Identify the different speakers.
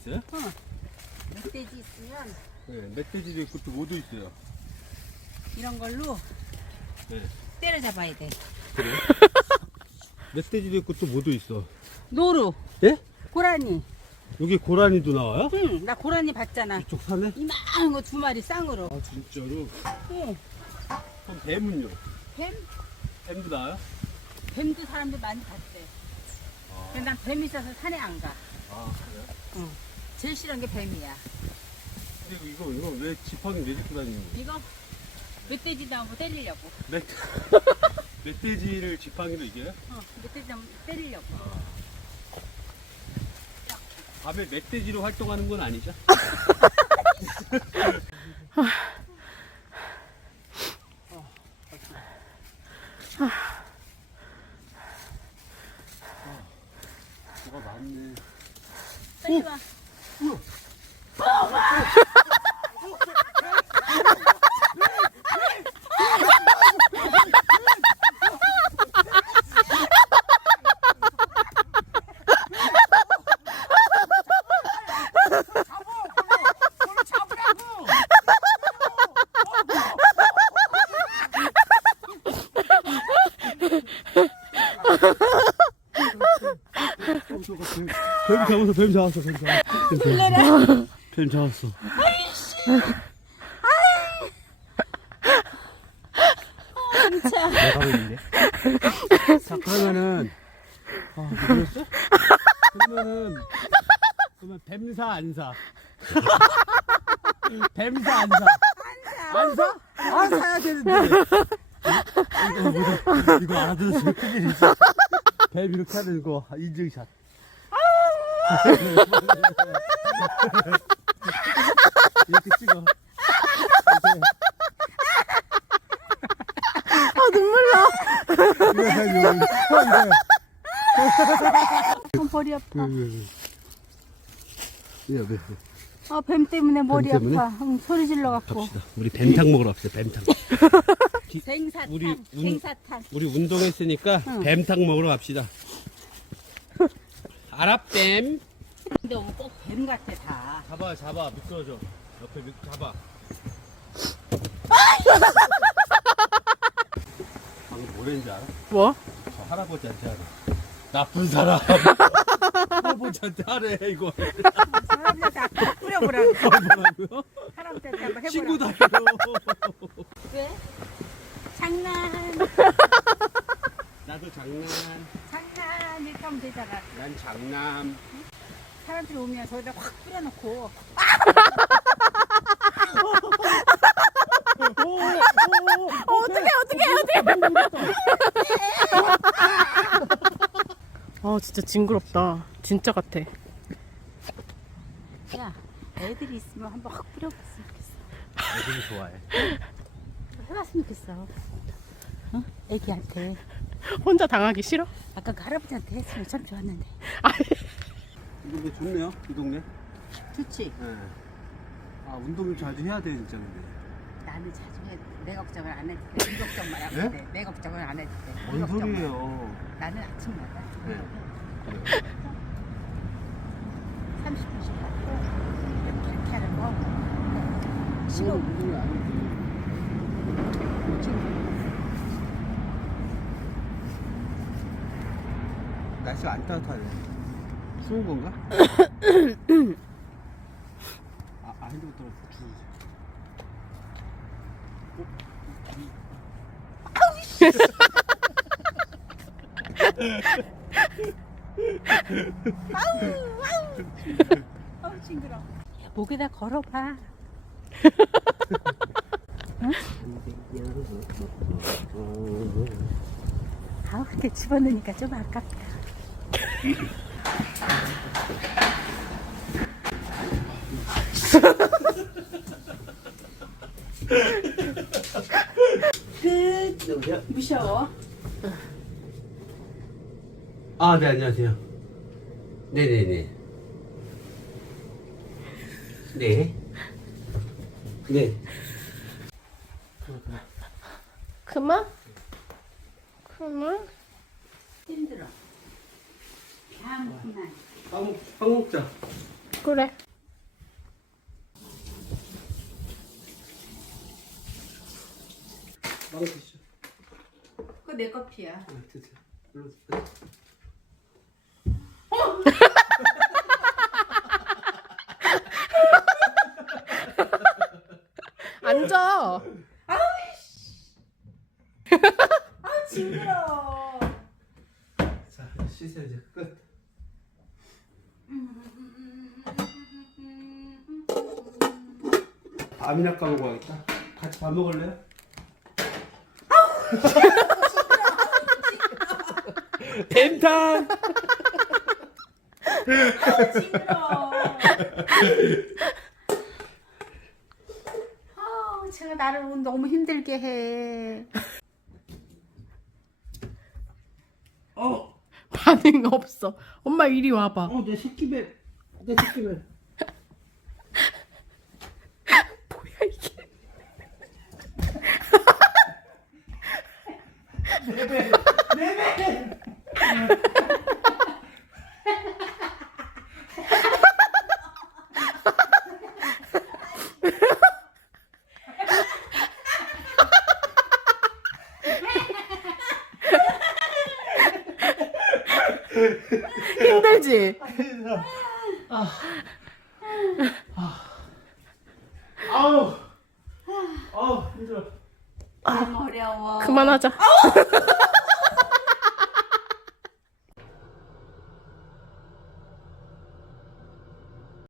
Speaker 1: 있어요?
Speaker 2: 멧돼지 있으면
Speaker 1: 네, 멧돼지도 있고 또 뭐도 있어요.
Speaker 2: 이런 걸로
Speaker 1: 네.
Speaker 2: 때려잡아야 돼.
Speaker 1: 그래? 멧돼지도 있고 또 뭐도 있어.
Speaker 2: 노루,
Speaker 1: 예?
Speaker 2: 고라니.
Speaker 1: 여기 고라니도 나와요?
Speaker 2: 응, 나 고라니 봤잖아.
Speaker 1: 이쪽 산에?
Speaker 2: 이만한 거 2마리 쌍으로.
Speaker 1: 아 진짜로?
Speaker 2: 응.
Speaker 1: 그럼 뱀은요?
Speaker 2: 뱀?
Speaker 1: 뱀도 나와요?
Speaker 2: 뱀도 사람들 많이 봤대. 근데 난 뱀이 있어서 산에 안 가.
Speaker 1: 아 그래요?
Speaker 2: 응. 제일 싫어하는 게 뱀이야.
Speaker 1: 근데 이거 왜 지팡이 내딛고 다니는 거예요?
Speaker 2: 이거 멧돼지 나무 때리려고.
Speaker 1: 멧돼지를 지팡이로 이겨요?
Speaker 2: 멧돼지 나무 때리려고.
Speaker 1: 밤에 멧돼지로 활동하는 건 아니죠? 뭐가 많네.
Speaker 2: 빨리 와.
Speaker 1: 뱀 잡았어. 뱀 잡았어. 내가 있는데. 자 그러면은 뭐였어? 그러면 뱀사 안 사? 뱀사 안 사? 안 사? 안 사야 되는데. 이거 알아들었으면 큰일이지. 뱀 이렇게 하는 거 인증샷. 이렇게 찍어.
Speaker 3: 눈물 나. 머리 아파. 뱀 때문에 머리
Speaker 1: 뱀 때문에?
Speaker 3: 아파. 소리 질러 갖고.
Speaker 1: 갑시다. 우리 뱀탕 먹으러 갑시다. 뱀탕.
Speaker 2: 생사탕,
Speaker 1: 우리
Speaker 2: 생사탕.
Speaker 1: 우리 운동했으니까 뱀탕 먹으러 갑시다. 아랍뱀.
Speaker 2: 근데 꼭 뱀 같아 다.
Speaker 1: 잡아 미끄러져. 옆에 잡아. 방금 뭐랬는지 알아?
Speaker 3: 뭐?
Speaker 1: 저 할아버지한테 하래. 나쁜 사람. 할아버지한테 하래 이거.
Speaker 2: 사람들한테 아까 뿌려보라고.
Speaker 1: 뭐라고요?
Speaker 2: 사람들한테 한번 해보라고.
Speaker 1: 친구 다요.
Speaker 2: 왜? 장난.
Speaker 1: 나도 장난.
Speaker 2: 장난 이렇게 하면 되잖아.
Speaker 1: 난 장남.
Speaker 2: 사람들이 오면 저기다 확 뿌려놓고.
Speaker 3: 어떡해. 진짜 징그럽다. 진짜 같아.
Speaker 2: 야, 애들이 있으면 한번 확 뿌려봤으면 좋겠어.
Speaker 1: 애들이 좋아해.
Speaker 2: 해봤으면 좋겠어. 응? 애기한테.
Speaker 3: 혼자 당하기 싫어?
Speaker 2: 아까 그 할아버지한테 했으면 참 좋았는데.
Speaker 1: 근데 좋네요 이 동네.
Speaker 2: 좋지?
Speaker 1: 네. 아 운동 좀 자주 해야 돼 진짜 근데.
Speaker 2: 나는 자주 해. 내 걱정을 안 해도 돼. 네 걱정만 하면
Speaker 1: 네?
Speaker 2: 돼. 내 걱정을 안 해도 돼. 네
Speaker 1: 뭔
Speaker 2: 걱정만.
Speaker 1: 소리예요?
Speaker 2: 나는 아침마다
Speaker 1: 네.
Speaker 2: 30분씩 하고 이렇게 하는 거. 싫어.
Speaker 1: 운동이 아니지. 날씨가 안 따뜻하네. 추운 건가? 핸드폰 떨어져.
Speaker 2: 아우 징그러. 목에다 걸어봐. 응? 아우 이렇게 집어넣으니까 좀 아깝다. 무서워.
Speaker 1: 아, 네, 안녕하세요. 네네네. 네. 네.
Speaker 3: 그만?
Speaker 2: 힘들어. 그만.
Speaker 1: 빵 먹자.
Speaker 3: 그래.
Speaker 1: 바로 드시죠.
Speaker 2: 그거 내 커피야.
Speaker 1: 드세요. 불러주세요.
Speaker 3: 앉아.
Speaker 2: 징그러.
Speaker 1: 자, 씻어 이제 끝. 밥이나 까먹고 가겠다. 같이 밥 먹을래요? 뱀탕.
Speaker 2: 징그러. 제가 나를 오늘 너무 힘들게 해.
Speaker 3: 반응 없어. 엄마 이리 와봐.
Speaker 1: 내 새끼배. 내 새끼배.
Speaker 3: 뭐야 이게? 힘들지?
Speaker 1: 아우. 아우 힘들어.
Speaker 2: 너무 어려워.
Speaker 3: 그만하자.